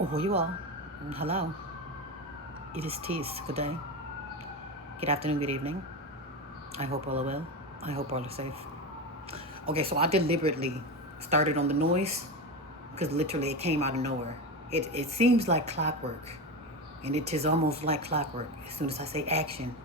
Oh, you all. Hello. It is Tease. Good day. Good afternoon. Good evening. I hope all are well. I hope all are safe. Okay, so I deliberately started on the noise because literally it came out of nowhere. It seems like clockwork, and it is almost like clockwork. As soon as I say action,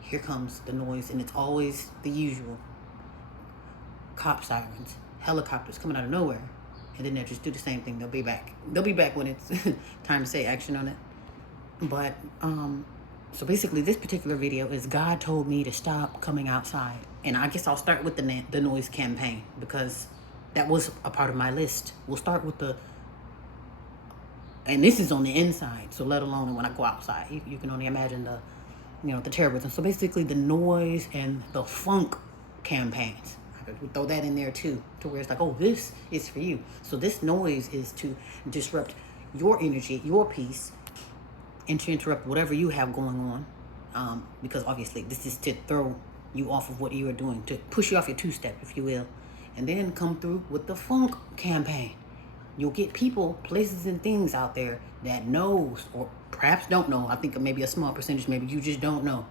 here comes the noise, and it's always the usual cop sirens, helicopters coming out of nowhere, and then they'll just do the same thing. They'll be back. They'll be back when it's time to say action on it. But so basically, this particular video is God told me to stop coming outside, and I guess I'll start with the noise campaign because that was a part of my list. We'll start with and this is on the inside, so let alone when I go outside, you can only imagine the terrorism. So basically, the noise and the funk campaigns. I could throw that in there too, to where it's like, oh, this is for you. So this noise is to disrupt your energy, your peace, and to interrupt whatever you have going on, because obviously this is to throw you off of what you are doing, to push you off your two-step, if you will, and then come through with the funk campaign. You'll get people, places, and things out there that knows, or perhaps don't know. I think maybe a small percentage, maybe you just don't know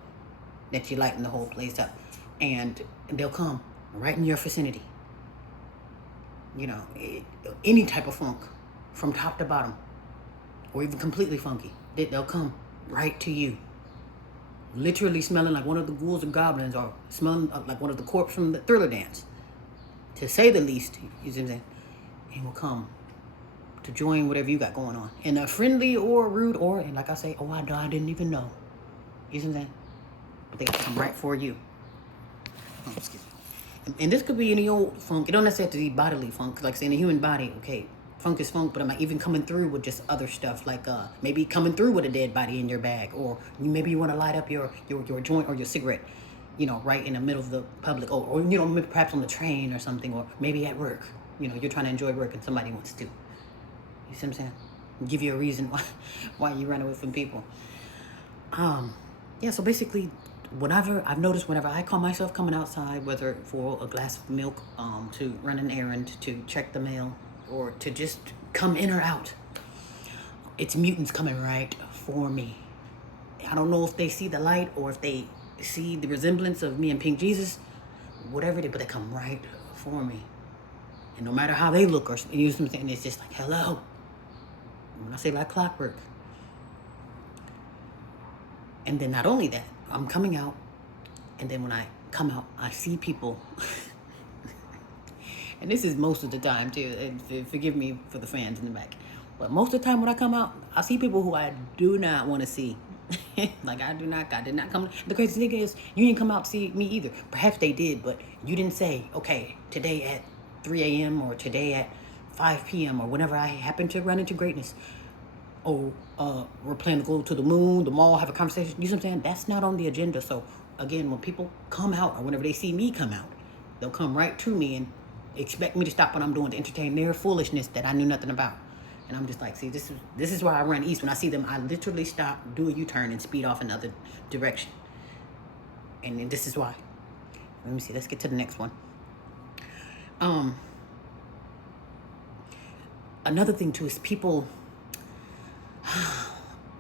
that you're lighting the whole place up, and they'll come right in your vicinity. Any type of funk, from top to bottom, or even completely funky, they'll come right to you, literally smelling like one of the ghouls or goblins, or smelling like one of the corpse from the Thriller dance, to say the least. You see what I'm saying? And will come to join whatever you got going on, in a friendly or rude, or, and like I say, oh, I didn't even know. You see what I'm saying? But they come right for you. Oh, excuse me. And this could be any old funk. It don't necessarily have to be bodily funk. Like saying the human body, okay, funk is funk, but am I even coming through with just other stuff, like maybe coming through with a dead body in your bag, or maybe you want to light up your joint or your cigarette, right in the middle of the public, or perhaps on the train or something, or maybe at work. You're trying to enjoy work and somebody wants to. You see what I'm saying? Give you a reason why you run away from people. Yeah. So basically, whenever I call myself coming outside, whether for a glass of milk, to run an errand, to check the mail, or to just come in or out, it's mutants coming right for me. I don't know if they see the light or if they see the resemblance of me and Pink Jesus, whatever it is, but they come right for me. And no matter how they look, or you know what I'm saying, it's just like, hello. When I say like clockwork. And then not only that, I'm coming out, and then when I come out, I see people. And this is most of the time too, and forgive me for the fans in the back, but most of the time when I come out, I see people who I do not want to see. Like I did not come. The crazy thing is, you didn't come out to see me either. Perhaps they did, but you didn't say, okay, today at 3 a.m. or today at 5 p.m. or whenever I happen to run into greatness. Oh, we're planning to go to the moon, the mall, have a conversation. You know what I'm saying? That's not on the agenda. So again, when people come out, or whenever they see me come out, they'll come right to me and expect me to stop what I'm doing to entertain their foolishness that I knew nothing about. And I'm just like, see, this is why I run east. When I see them, I literally stop, do a U-turn, and speed off another direction. And this is why. Let me see. Let's get to the next one. Another thing too is people,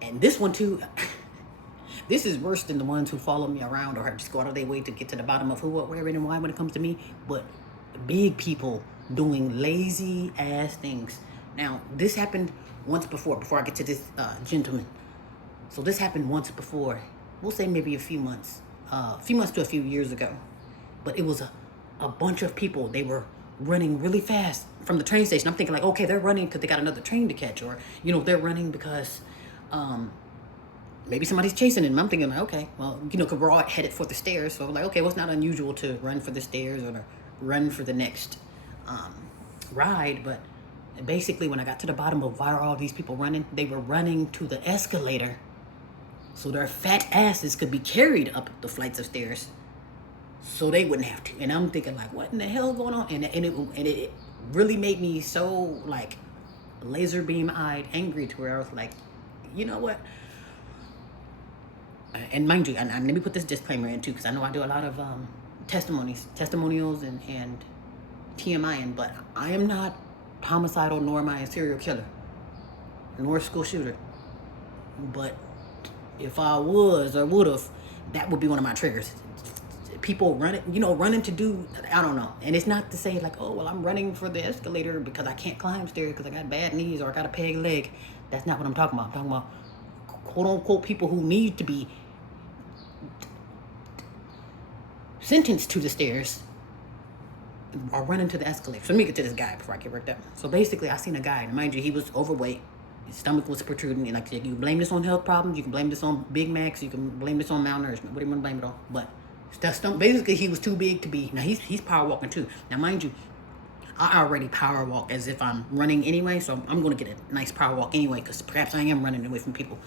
and this one too. This is worse than the ones who follow me around or just go out of their way to get to the bottom of who, what, where, and why when it comes to me. But big people doing lazy ass things. Now, this happened once before I get to this gentleman. So this happened once before. We'll say maybe a few months to a few years ago. But it was a bunch of people. They were running really fast from the train station. I'm thinking like, okay, they're running because they got another train to catch, or they're running because maybe somebody's chasing them. I'm thinking like, okay, well, because we're all headed for the stairs. So I'm like, okay, well, it's not unusual to run for the stairs or to run for the next ride. But basically, when I got to the bottom of why are all these people running, they were running to the escalator so their fat asses could be carried up the flights of stairs so they wouldn't have to. And I'm thinking like, what in the hell going on? And it really made me so like laser beam eyed angry, to where I was like, you know what? And mind you, and let me put this disclaimer in too, because I know I do a lot of testimonials and TMI, but I am not homicidal, nor am I a serial killer. nor school shooter. But if I was or would have, that would be one of my triggers. People running to do, I don't know. And it's not to say like, oh, well, I'm running for the escalator because I can't climb stairs because I got bad knees or I got a peg leg. That's not what I'm talking about. I'm talking about quote unquote people who need to be sentenced to the stairs are running to the escalator. So let me get to this guy before I get worked up. So basically, I seen a guy, and mind you, he was overweight. His stomach was protruding. And like I said, you can blame this on health problems. You can blame this on Big Macs. You can blame this on malnourishment. What do you want to blame it on? But basically, he was too big to be. Now, he's power walking too. Now, mind you, I already power walk as if I'm running anyway. So I'm going to get a nice power walk anyway because perhaps I am running away from people.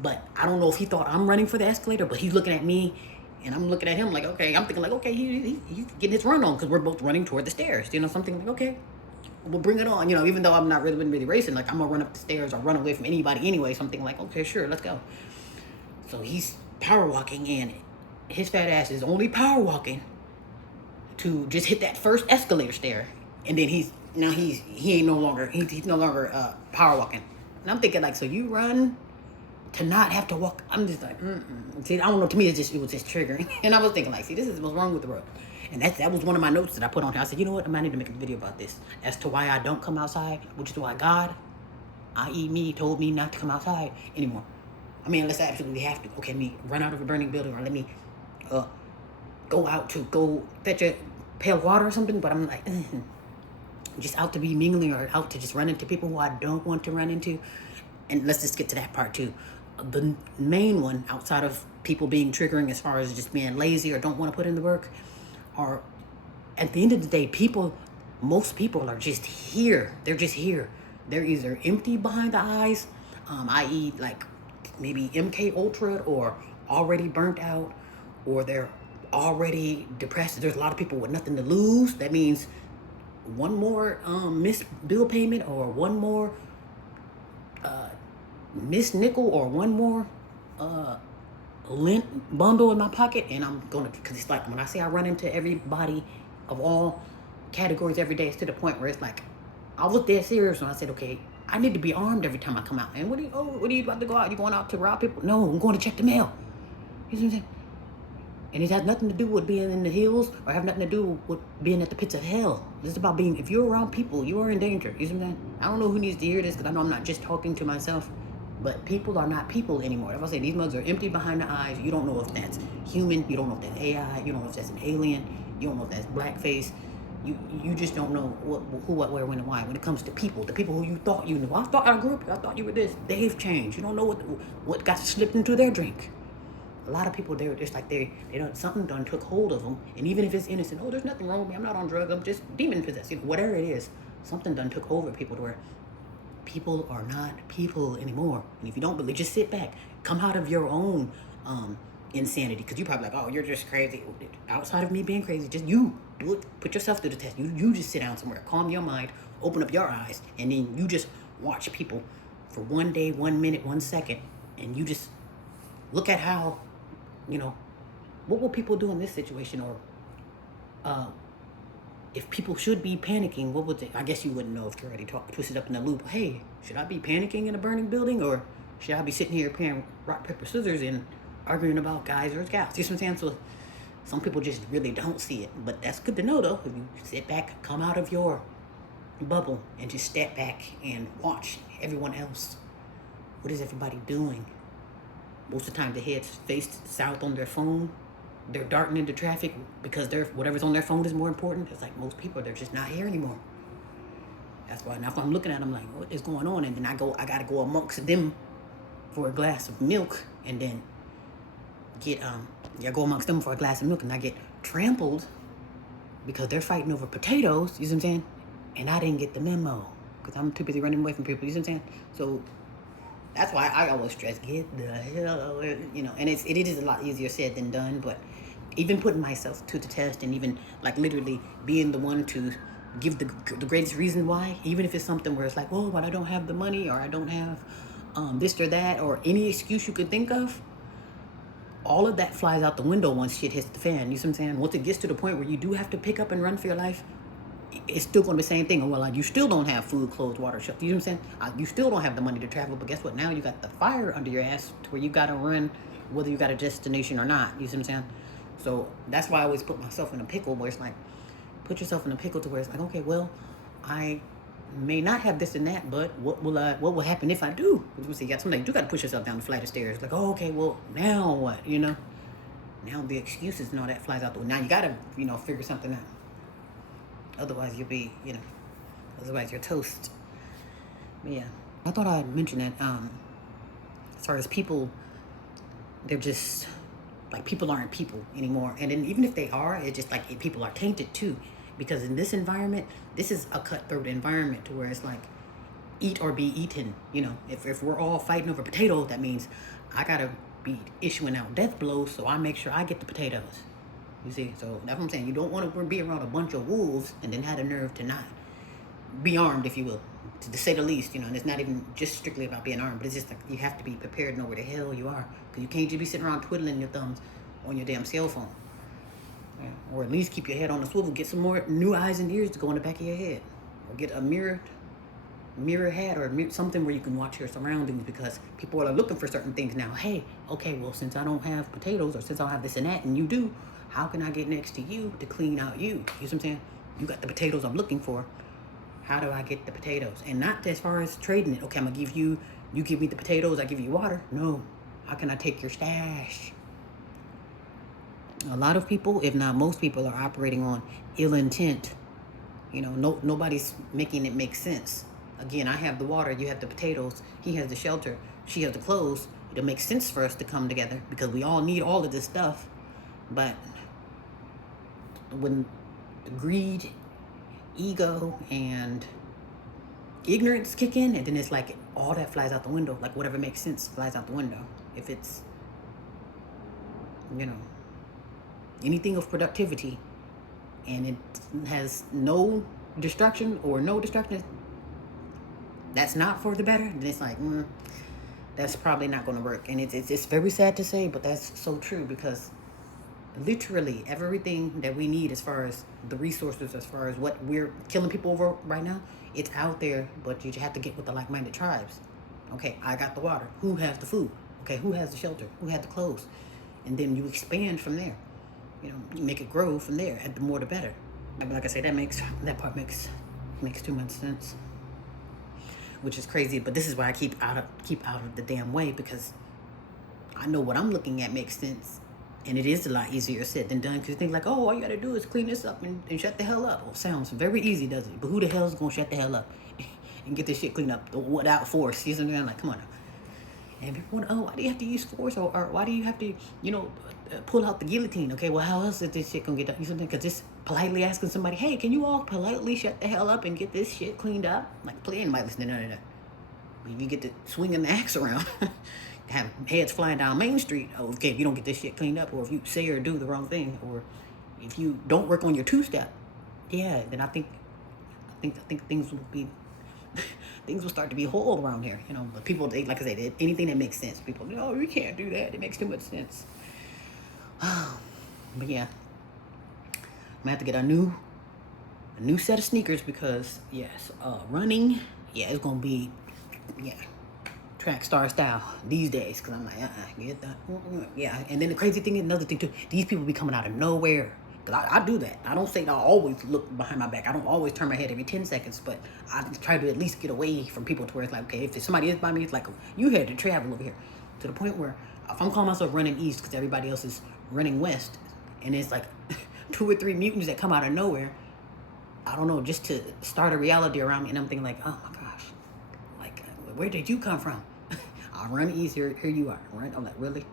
But I don't know if he thought I'm running for the escalator, but he's looking at me. And I'm looking at him like, okay, I'm thinking like, okay, he's getting his run on because we're both running toward the stairs. Something like, okay, we'll bring it on. Even though I'm not really racing, like I'm gonna run up the stairs or run away from anybody anyway. Something like, okay, sure, let's go. So he's power walking and his fat ass is only power walking to just hit that first escalator stair. And then he's no longer power walking. And I'm thinking like, so you run to not have to walk. I'm just like, See, I don't know. To me, it was just triggering. And I was thinking, like, see, this is what's wrong with the world. And that was one of my notes that I put on here. I said, you know what? I might need to make a video about this as to why I don't come outside, which is why God, i.e. me, told me not to come outside anymore. I mean, unless I absolutely have to. Okay, me run out of a burning building or let me go out to go fetch a pail of water or something. But I'm like, just out to be mingling or out to just run into people who I don't want to run into. And let's just get to that part too. The main one, outside of people being triggering as far as just being lazy or don't want to put in the work, are at the end of the day, most people are just here. They're just here. They're either empty behind the eyes, i.e. like maybe MK Ultra, or already burnt out, or they're already depressed. There's a lot of people with nothing to lose. That means one more missed bill payment or one more missed nickel or one more lint bundle in my pocket, and I'm gonna, because it's like when I say I run into everybody of all categories every day, it's to the point where it's like I was dead serious when I said, okay, I need to be armed every time I come out. And what are you about to go out? You going out to rob people? No, I'm going to check the mail. You see what I'm saying? And it has nothing to do with being in the hills or have nothing to do with being at the pits of hell. It's about being, if you're around people, you are in danger. You see what I'm saying? I don't know who needs to hear this because I know I'm not just talking to myself. But people are not people anymore. If I say these mugs are empty behind the eyes, you don't know if that's human, you don't know if that's AI, you don't know if that's an alien, you don't know if that's blackface. You just don't know who, what, where, when, and why. When it comes to people, the people who you thought you knew. I thought you were this. They've changed. You don't know what got slipped into their drink. A lot of people, they're just like they don't, something done took hold of them. And even if it's innocent, oh, there's nothing wrong with me. I'm not on drugs. I'm just demon possessed. Whatever it is, something done took over people to where people are not people anymore. And if you don't believe, just sit back. Come out of your own insanity. Because you're probably like, oh, you're just crazy. Outside of me being crazy, just you do it. Put yourself through the test. You just sit down somewhere. Calm your mind. Open up your eyes. And then you just watch people for 1 day, 1 minute, 1 second. And you just look at how, what will people do in this situation? Or if people should be panicking, what would they? I guess you wouldn't know if you're already twisted up in the loop. Hey, should I be panicking in a burning building, or should I be sitting here playing rock, paper, scissors and arguing about guys or gals? You see what I'm saying? So some people just really don't see it. But that's good to know, though. If you sit back, come out of your bubble, and just step back and watch everyone else. What is everybody doing? Most of the time, their heads faced south on their phone. They're darting into traffic because whatever's on their phone is more important. It's like most people, they're just not here anymore. That's why now if I'm looking at them like, what is going on? And then I gotta go amongst them for a glass of milk, and then go amongst them for a glass of milk, and I get trampled because they're fighting over potatoes. You see what I'm saying? And I didn't get the memo because I'm too busy running away from people. You see what I'm saying? So that's why I always stress, get the hell, and it is a lot easier said than done. But even putting myself to the test, and even like literally being the one to give the greatest reason why, even if it's something where it's like, oh, but I don't have the money, or I don't have this or that, or any excuse you could think of, all of that flies out the window once shit hits the fan. You see what I'm saying? Once it gets to the point where you do have to pick up and run for your life, it's still going to be the same thing. Well, like, you still don't have food, clothes, water, shelter. You know what I'm saying? You still don't have the money to travel. But guess what? Now you got the fire under your ass to where you got to run, whether you got a destination or not. You see what I'm saying? So that's why I always put myself in a pickle where it's like, put yourself in a pickle to where it's like, okay, well, I may not have this and that, but what will happen if I do? Because you got something, you got to push yourself down the flight of stairs. Like, oh, okay, well, now what? You know, now the excuses and all that flies out the window. Now you got to, figure something out. Otherwise, you'll be, otherwise you're toast. But yeah, I thought I'd mention that. As far as people, they're just like, people aren't people anymore. And then even if they are, it's just like people are tainted too. Because in this environment, this is a cutthroat environment to where it's like, eat or be eaten. If we're all fighting over potatoes, that means I gotta be issuing out death blows, so I make sure I get the potatoes. You see, so that's what I'm saying. You don't want to be around a bunch of wolves and then have the nerve to not be armed, if you will, to say the least. And it's not even just strictly about being armed, but it's just like you have to be prepared to know where the hell you are, because you can't just be sitting around twiddling your thumbs on your damn cell phone. Yeah. Or at least keep your head on the swivel. Get some more new eyes and ears to go in the back of your head, or get a mirror hat or something where you can watch your surroundings, because people are looking for certain things now. Hey, okay, well, since I don't have potatoes, or since I don't have this and that, and you do, how can I get next to you to clean out you? You see what I'm saying? You got the potatoes I'm looking for. How do I get the potatoes? And not as far as trading it. Okay, I'm gonna give you give me the potatoes, I give you water. No, how can I take your stash? A lot of people, if not most people, are operating on ill intent. Nobody's making it make sense. Again, I have the water, you have the potatoes, he has the shelter, she has the clothes. It makes sense for us to come together because we all need all of this stuff. But when greed, ego, and ignorance kick in, and then it's like all that flies out the window. Like whatever makes sense flies out the window. If it's, anything of productivity and it has no destruction, that's not for the better, then it's like, that's probably not going to work. And it's very sad to say, but that's so true, because literally everything that we need as far as the resources, as far as what we're killing people over right now, it's out there, but you have to get with the like-minded tribes. Okay, I got the water. Who has the food? Okay, who has the shelter? Who has the clothes? And then you expand from there. You make it grow from there. And the more, the better. Like I say, that part makes too much sense, which is crazy. But this is why I keep out of the damn way, because I know what I'm looking at makes sense. And it is a lot easier said than done, because you think like, oh, all you gotta do is clean this up and shut the hell up. Well, sounds very easy, doesn't it? But who the hell is gonna shut the hell up and get this shit cleaned up without force? You know what I'm saying? Like, come on now. And people wonder, oh, why do you have to use force? Or why do you have to, pull out the guillotine? Okay, well, how else is this shit gonna get done? You know what I'm saying? Because just politely asking somebody, hey, can you all politely shut the hell up and get this shit cleaned up? Like, playing might listen to none of that. If you get to swinging the axe around, have heads flying down Main Street. Oh, okay, if you don't get this shit cleaned up, or if you say or do the wrong thing, or if you don't work on your two-step, yeah, then I think things will be things will start to be whole around here. But people, like I said, anything that makes sense. People, no, you can't do that. It makes too much sense. But yeah, I'm gonna have to get a new set of sneakers, because yes, running, yeah, it's gonna be, yeah, track star style these days, because I'm like, get that, yeah. And then the crazy thing is, another thing too, these people be coming out of nowhere. Because I do that. I don't say that I always look behind my back. I don't always turn my head every 10 seconds, but I try to at least get away from people to where it's like, okay, if somebody is by me, it's like, you had to travel over here. To the point where if I'm calling myself running east because everybody else is running west, and it's like 2 or 3 mutants that come out of nowhere, I don't know, just to start a reality around me, and I'm thinking like, oh my gosh, like, where did you come from? I run east, here you are, right? I'm like, really?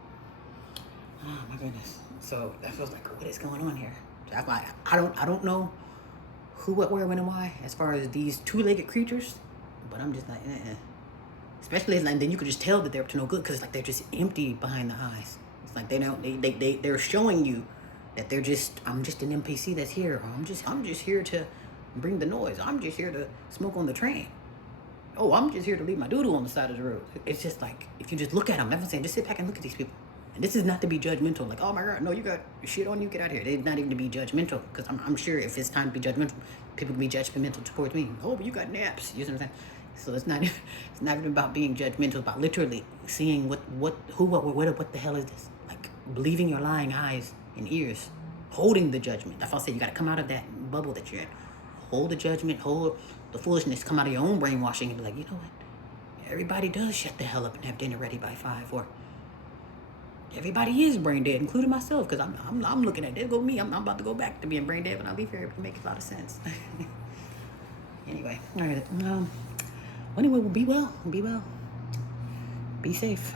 Oh my goodness. So that's what's like, what is going on here? So that's why I don't know who, what, where, when, and why as far as these 2-legged creatures, but I'm just like, especially like, then you could just tell that they're up to no good, because like they're just empty behind the eyes. It's like they're showing you that I'm just an NPC that's here. Or I'm just here to bring the noise. I'm just here to smoke on the train. Oh, I'm just here to leave my doodle on the side of the road. It's just like, if you just look at them, I'm saying, just sit back and look at these people. And this is not to be judgmental, like, oh my God, no, you got shit on you, get out of here. It's not even to be judgmental, because I'm sure if it's time to be judgmental, people can be judgmental towards me. Oh, but you got naps. You know what I'm saying? So it's not it's not even about being judgmental, it's about literally seeing what the hell is this? Like, believing your lying eyes and ears, holding the judgment. That's why I say you got to come out of that bubble that you're in. Hold the judgment, hold the foolishness, come out of your own brainwashing and be like, you know what? Everybody does shut the hell up and have dinner ready by 5, or everybody is brain dead, including myself, because I'm looking at, there go me. I'm about to go back to being brain dead when I leave here. It makes a lot of sense. Anyway, all right. Anyway, well, be well. Be safe.